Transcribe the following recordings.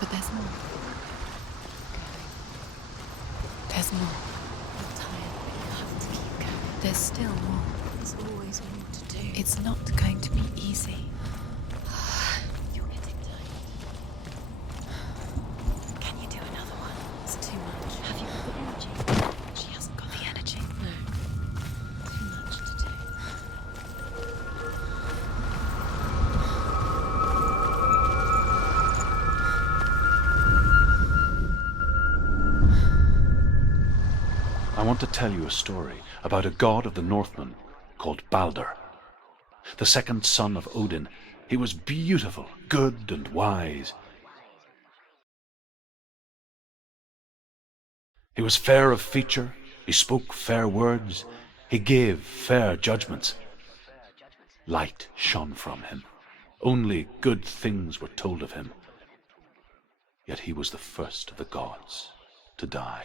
But there's more. There's more. I'm tired, but you have to keep going. There's still more. There's always more to do. It's not going to be easy. You're getting tired. Can you do another one? It's too much. Have you got the energy? She hasn't got the energy. No. Too much to do. I want to tell you a story about a god of the Northmen called Balder. The second son of Odin, he was beautiful, good, and wise. He was fair of feature, he spoke fair words, he gave fair judgments. Light shone from him. Only good things were told of him. Yet he was the first of the gods to die.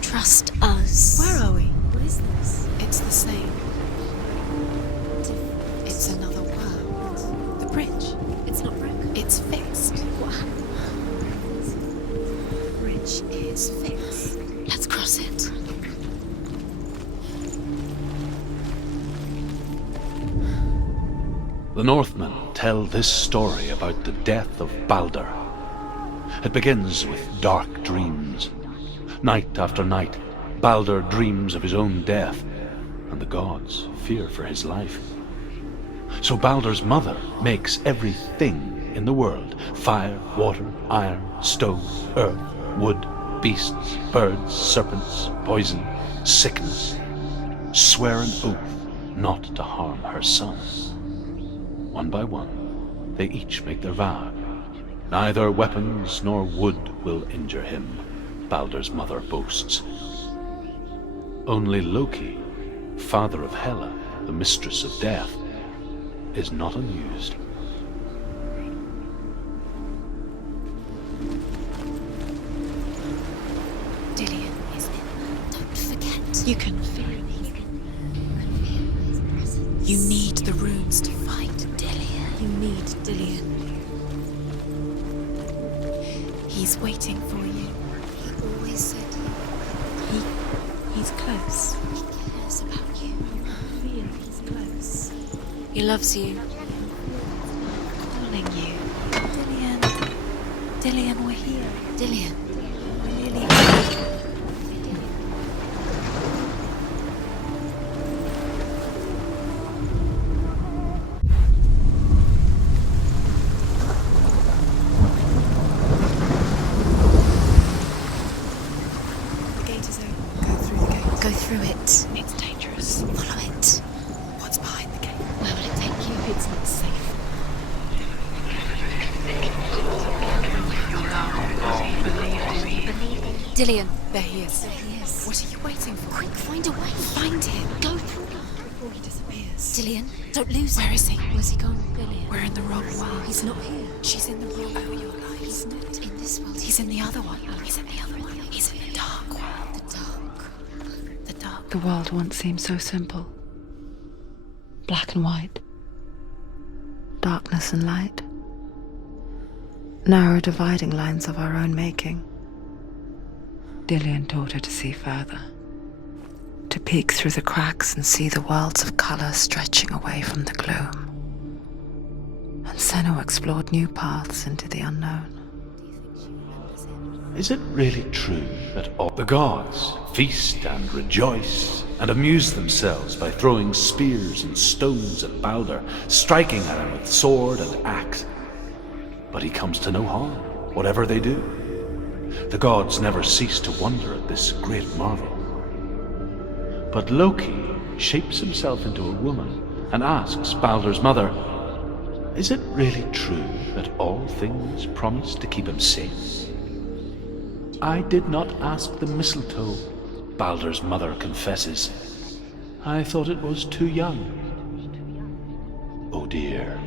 Trust us. Where are we? What is this? It's the same. Different. It's another world. The bridge. It's not broken. It's fixed. What happened? The bridge is fixed. Let's cross it. The Northmen tell this story about the death of Balder. It begins with dark dreams. Night after night, Balder dreams of his own death, and the gods fear for his life. So Balder's mother makes everything in the world: fire, water, iron, stone, earth, wood, beasts, birds, serpents, poison, sickness, swear an oath not to harm her son. One by one, they each make their vow. Neither weapons nor wood will injure him, Balder's mother boasts. Only Loki, father of Hela, the mistress of death, is not amused. Dillion is in. Don't forget. You can feel it. His presence. You need the runes to fight Dillion. You need Dillion. He's waiting for you. He always said He's close. he cares about you. I feel he's close. He loves you. Calling you. Dillion. Dillion, we're here. Dillion. We're nearly here. The gate is open. Go through the gate. Go through it. It's dangerous. Follow it. What's behind the gate? Where will it take you? It's not safe. Dillion. There he is. There he is. What are you waiting for? Quick, find a way. Find him. Go through it. Before he disappears. Dillion, don't lose him. Where is he? Where's he gone? Dillion. We're in the wrong world. He's not here. She's in the wrong world. Your life. He's not in this world. He's in the other one. He's in the other one. He's in the dark world. the dark. The dark. The world once seemed so simple. Black and white. Darkness and light. Narrow dividing lines of our own making. Dillion taught her to see further. To peek through the cracks and see the worlds of color stretching away from the gloom. And Senua explored new paths into the unknown. Is it really true that all the gods feast and rejoice and amuse themselves by throwing spears and stones at Balder, striking at him with sword and axe? But he comes to no harm, whatever they do. The gods never cease to wonder at this great marvel. But Loki shapes himself into a woman and asks Baldur's mother, "Is it really true that all things promise to keep him safe?" "I did not ask the mistletoe," Baldur's mother confesses. "I thought it was too young." Oh dear.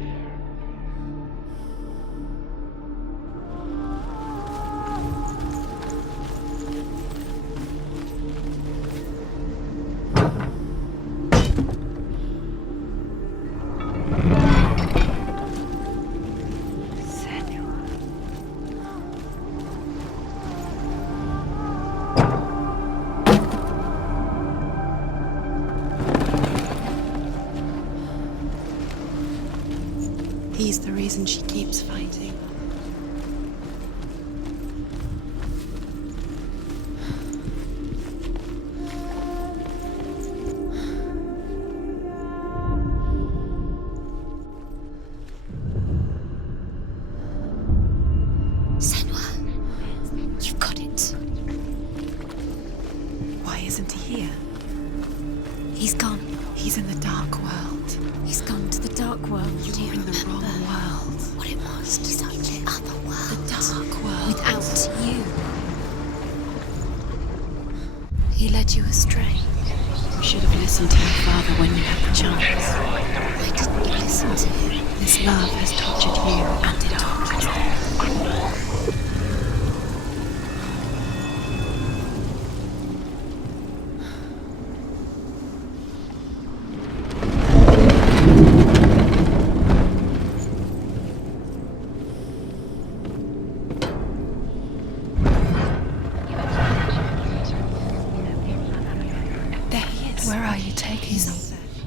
He's the reason she keeps fighting. Senua, you've got it. Why isn't he here? He's gone. He's in the dark world. He's gone to the dark world. You're in the wrong world. What it was to such other world. The dark world. Without you. He led you astray. You should have listened to your father when you had the chance. Why didn't you listen to him? This love has tortured you, and it tortures them. Where are you taking me?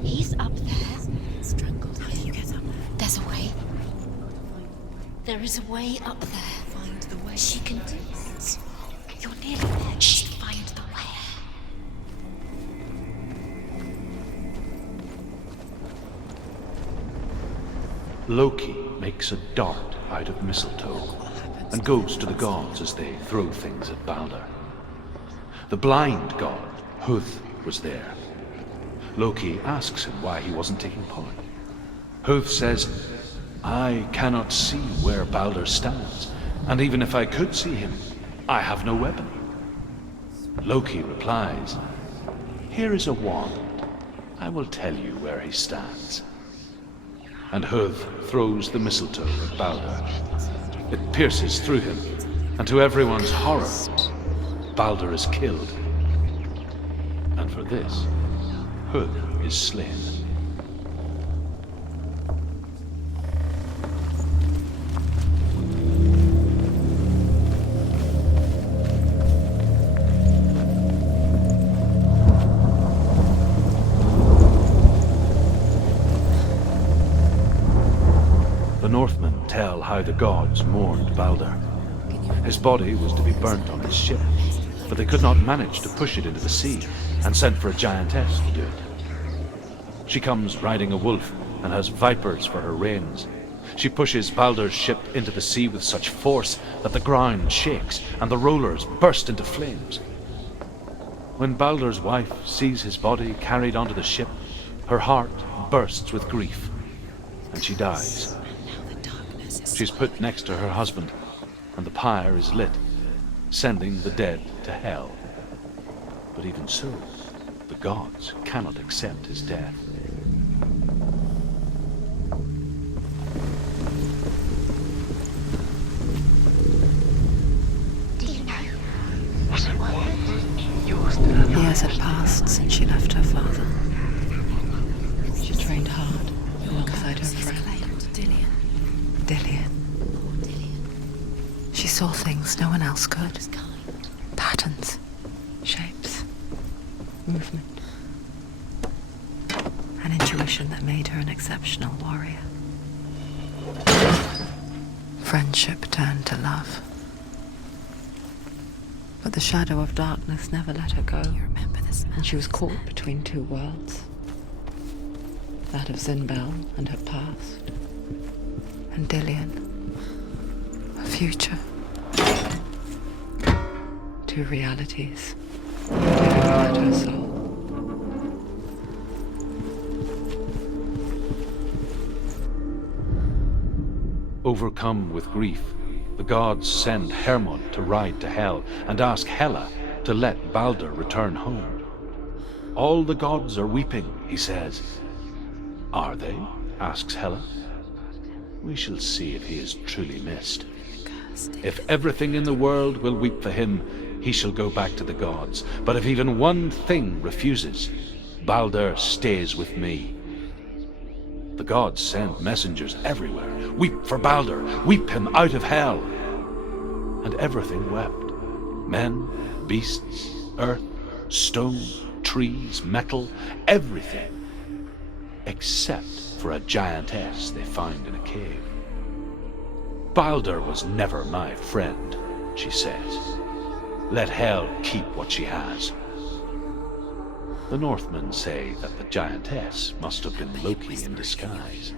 He's up there. Strangled. How do you get up there? There's a way. There is a way up there. Find the way. She can do it. You're nearly there. Just find the way. Loki makes a dart out of mistletoe and goes to the gods as they throw things at Baldur. The blind god, Huth, was there. Loki asks him why he wasn't taking part. Huth says, "I cannot see where Baldur stands, and even if I could see him, I have no weapon." Loki replies, "Here is a wand. I will tell you where he stands." And Huth throws the mistletoe at Baldur. It pierces through him, and to everyone's horror, Baldur is killed. And for this, Huth is slain. The Northmen tell how the gods mourned Baldur. His body was to be burnt on his ship, but they could not manage to push it into the sea, and sent for a giantess to do it. She comes riding a wolf and has vipers for her reins. She pushes Baldur's ship into the sea with such force that the ground shakes and the rollers burst into flames. When Baldur's wife sees his body carried onto the ship, her heart bursts with grief, and she dies. She's put next to her husband, and the pyre is lit, sending the dead to hell. But even so, the gods cannot accept his death. Years had passed since she left her father. She trained hard alongside her friend, Dillian. She saw things no one else could. Patterns, shapes, movement. An intuition that made her an exceptional warrior. Friendship turned to love. But the shadow of darkness never let her go. You remember this? And she was caught between two worlds. That of Zinbel and her past. And Dillian, her future. two realities, tearing at her soul. Overcome with grief, the gods send Hermod to ride to Hell and ask Hela to let Balder return home. All the gods are weeping, he says. Are they? Asks Hela. We shall see if he is truly missed. If everything in the world will weep for him, he shall go back to the gods. But if even one thing refuses, Balder stays with me. The gods send messengers everywhere. Weep for Balder, weep him out of Hell. And everything wept. Men, beasts, earth, stone, trees, metal, everything. Except for a giantess they find in a cave. Balder was never my friend, she says. Let Hel keep what she has. The Northmen say that the giantess must have been Loki in disguise.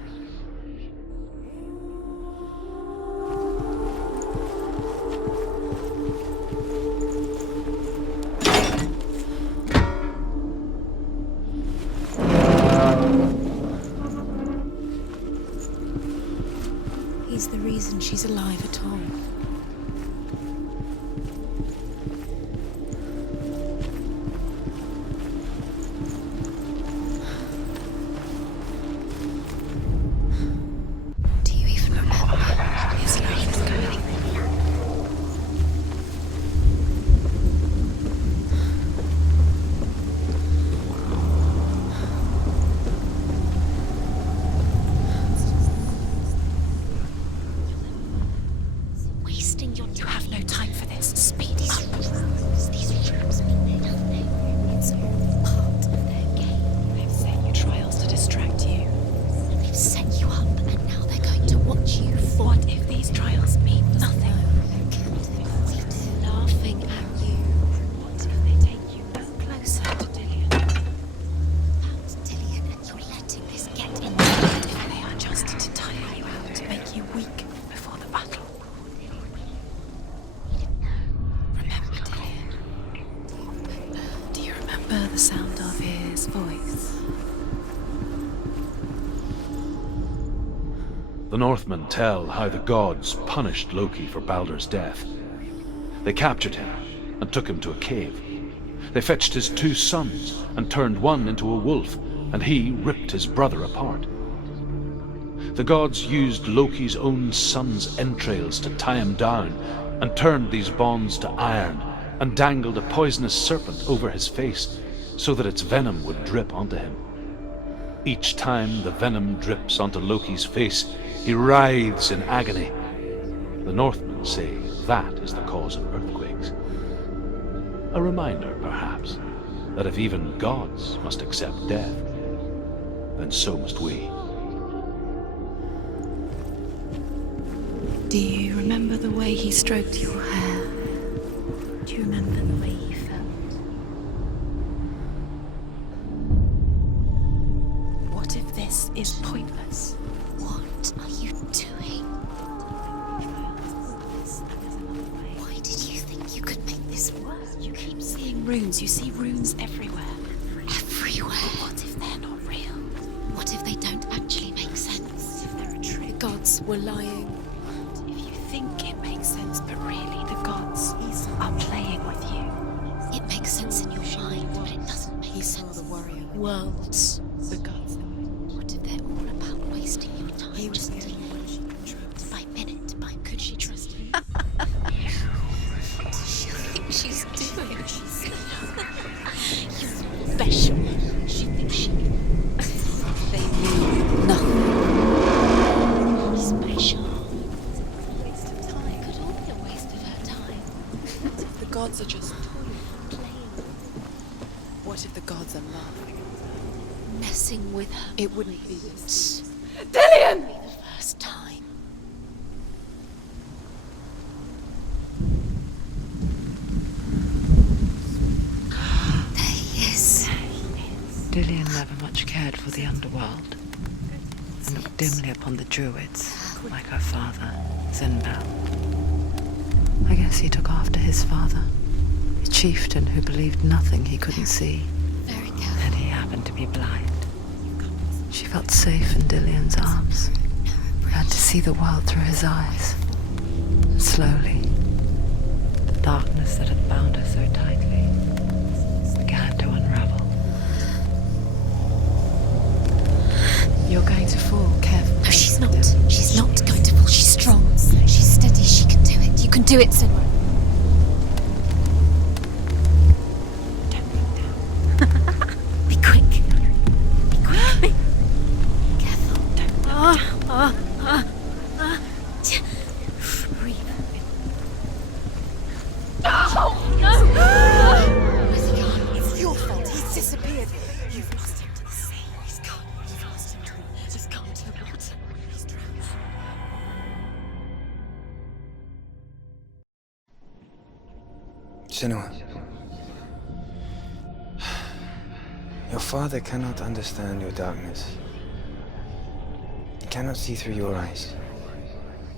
He's the reason she's alive at all. Do you even remember his life is going? Wasting your time. You have no time for this. Speed up. These rooms mean nothing. It's all part of their game. They've set you trials to distract you. They've set you up, and now they're going to watch you fall. What if these trials mean nothing? Laughing at you. What if they take you closer to Dillian? Found Dillian, and you're letting this get in your head. If they are just to tire you out, to make you weak before the battle. Remember Dillian? Do you remember the sound of his voice? The Northmen tell how the gods punished Loki for Balder's death. They captured him and took him to a cave. They fetched his two sons and turned one into a wolf, and he ripped his brother apart. The gods used Loki's own son's entrails to tie him down and turned these bonds to iron and dangled a poisonous serpent over his face so that its venom would drip onto him. Each time the venom drips onto Loki's face, he writhes in agony. The Northmen say that is the cause of earthquakes. A reminder, perhaps, that if even gods must accept death, then so must we. Do you remember the way he stroked your hair? Do you remember the way he felt? What if this is pointless? What are you doing? Why did you think you could make this work? You keep seeing runes. You see runes everywhere. Everywhere. What if they're not real? What if they don't actually make sense? If they're a trick? The gods were lying. If you think it makes sense, but really the gods are playing with you. It makes sense in your mind, but it doesn't make sense. Worlds. The gods. What if they're all about wasting your time? He was just minute by minute by could she trust him? What does she think she's doing? You're special. She thinks she. They knew nothing. Special. Waste of time. It could all be a waste of her time. What if the gods are just playing? What if the gods are laughing? Messing with her. It wouldn't be this. Dillian! Be the first time. There he is. Dillian never much cared for the underworld, and looked dimly upon the druids, like her father, Zinbel. I guess he took after his father, The chieftain who believed nothing he couldn't see. Very careful. And he happened to be blind. She felt safe in Dillion's arms. Learned to see the world through his eyes. And slowly, the darkness that had bound her so tightly began to unravel. You're going to fall, careful. No, she's not. She's not going to fall. She's strong. She's steady. She can do it. You can do it, Senua. Be quick. Be quick. Careful. Breathe. Oh, no! Where's he gone? It's your fault. He's disappeared. You've lost him to the sea. He's gone. You've lost him to the water. He's gone to the water. He's drowned. Senua, your father cannot understand your darkness. He cannot see through your eyes.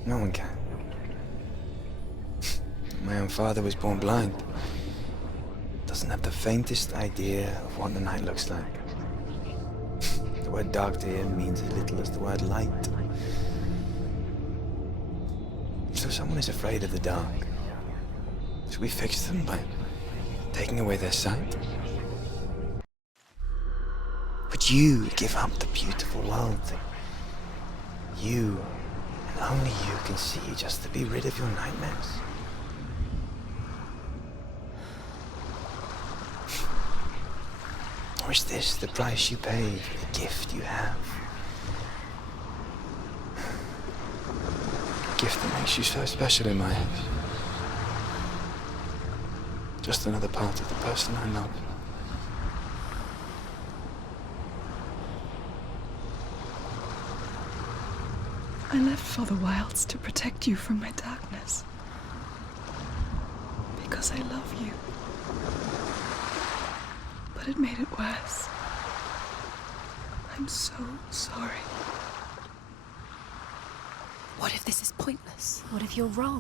No one can. My own father was born blind. Doesn't have the faintest idea of what the night looks like. The word dark to him means as little as the word light. So if someone is afraid of the dark, should we fix them by taking away their sight? Would you give up the beautiful world that you, and only you, can see just to be rid of your nightmares? Or is this the price you pay for the gift you have? A gift that makes you so special in my eyes. Just another part of the person I love. I left for the wilds to protect you from my darkness. Because I love you. But it made it worse. I'm so sorry. What if this is pointless? What if you're wrong?